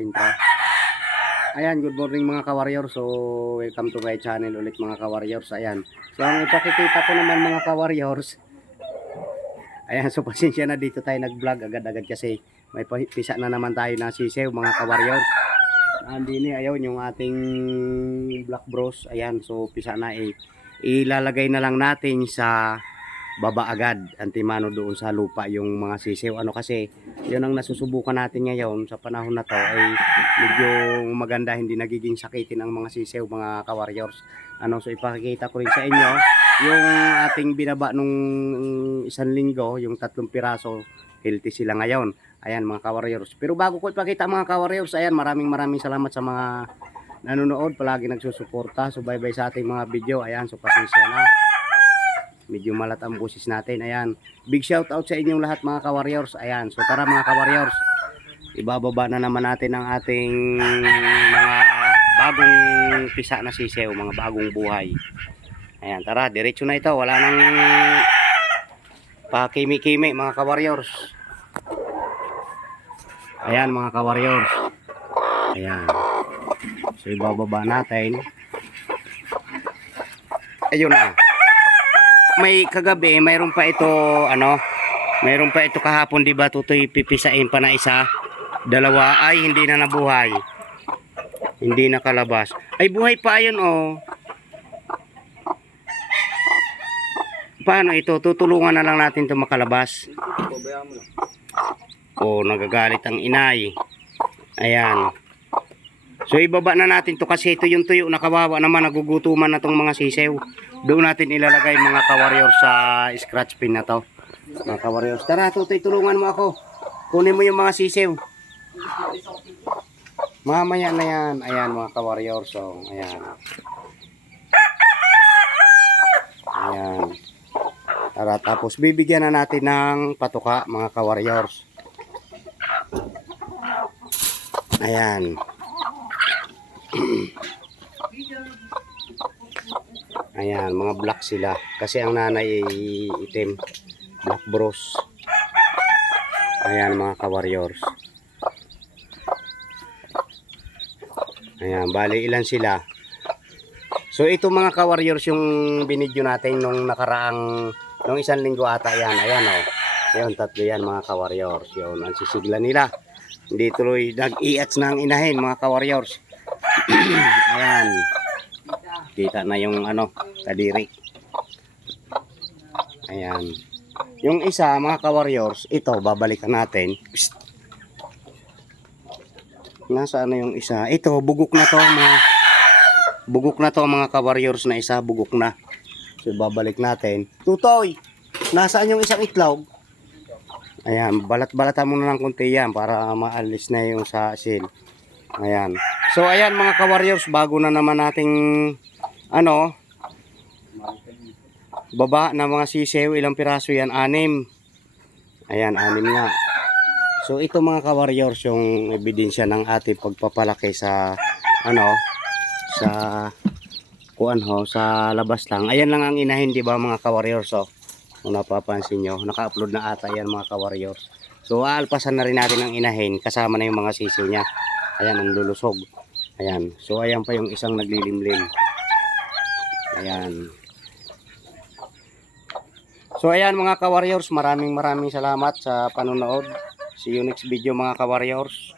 Sintra. Ayan, good morning mga ka-warriors. So, welcome to my channel ulit mga ka-warriors. Ayan. So, ang ipakikita ko naman mga ka-warriors. Ayan, so pasensya na dito tayo nag-vlog agad-agad kasi may pisa na naman tayo na sisew mga ka-warriors. Andini, ayun yung ating black bros. Ayan, so pisa na ilalagay na lang natin sa baba agad, antimano doon sa lupa yung mga sisiw. Ano kasi, yun ang nasusubukan natin ngayon sa panahon na to ay medyo maganda, hindi nagiging sakitin ang mga sisiw mga ka-warriors. Ano, so ipakikita ko rin sa inyo yung ating binaba nung isang linggo, yung 3 piraso, healthy sila ngayon. Ayan mga ka-warriors. Pero bago ko ipakita mga ka-warriors, ayan, maraming salamat sa mga nanonood, palagi nagsusuporta, so bye bye sa ating mga video. Ayan, so pasensya na. Medyo malat ang boses natin. Ayan. Big shout out sa inyong lahat mga ka-warriors. Ayan. So tara mga ka-warriors. Ibababa na naman natin ang ating mga bagong pisa na sisew. Mga bagong buhay. Ayan. Tara. Diretso na ito. Wala nang pakimi-kimi mga ka-warriors. Ayan mga ka-warriors. Ayan. So ibababa natin. Ayun na. May kagabi, mayroon pa ito mayroon pa ito kahapon, di ba? Tutoy pipisain pa na isa, dalawa ay hindi na nabuhay, hindi nakalabas. Ay buhay pa ayun oh. Paano ito? Tutulungan na lang natin ito makalabas. Oh, nagagalit ang inay. Ayan. So ibaba na natin to kasi ito yung tuyo na kawawa naman, nagugutuman na tong mga sisew. Doon natin ilalagay mga ka-warriors sa scratch pin na to. Mga ka-warriors, tara Tutoy, tulungan mo ako. Kunin mo yung mga sisew. Mamaya na yan. Ayan mga ka-warriors. So, ayan. Ayan. Tara, tapos bibigyan na natin ng patuka mga ka-warriors. Ayan. Ayan, mga black sila. Kasi ang nanay ay itim. Black bros. Ayan, mga ka-warriors. Ayan, bali ilan sila. So, ito mga ka-warriors yung binidyo natin nung nakaraang, nung isang linggo ata yan. Ayan, o. Ayan, 3 yan mga ka-warriors. Yun, ang sisigla nila. Hindi tuloy nag-iats na ang inahin, mga ka-warriors. Ayan. Kita na yung kadiri. Ayan. Yung isa mga ka-warriors, ito babalikan natin. Psst. Nasaan na yung isa? Ito bugok na to mga ka-warriors na isa, bugok na. So babalik natin. Tutoy, nasaan yung isang itlog? Ayan, balat-balatan mo na ng konti yan para maalis na yung sa asin. Ayan. So ayan mga ka-warriors, bago na naman nating baba na mga sisew, ilang piraso yan? 6. Ayan, 6 nga. So ito mga ka-warriors yung ebidensya ng ating pagpapalaki sa sa labas lang. Ayan lang ang inahin, di ba mga ka-warriors? So kung napapansin nyo, naka-upload na ata yan mga ka-warriors. So aalpasan na rin natin ang inahin kasama na yung mga sisew nya. Ayan ang lulusog. Ayan. So ayan pa yung isang naglilimlim. Ayan. So ayan mga ka-warriors, maraming salamat sa panonood. See you next video mga ka-warriors.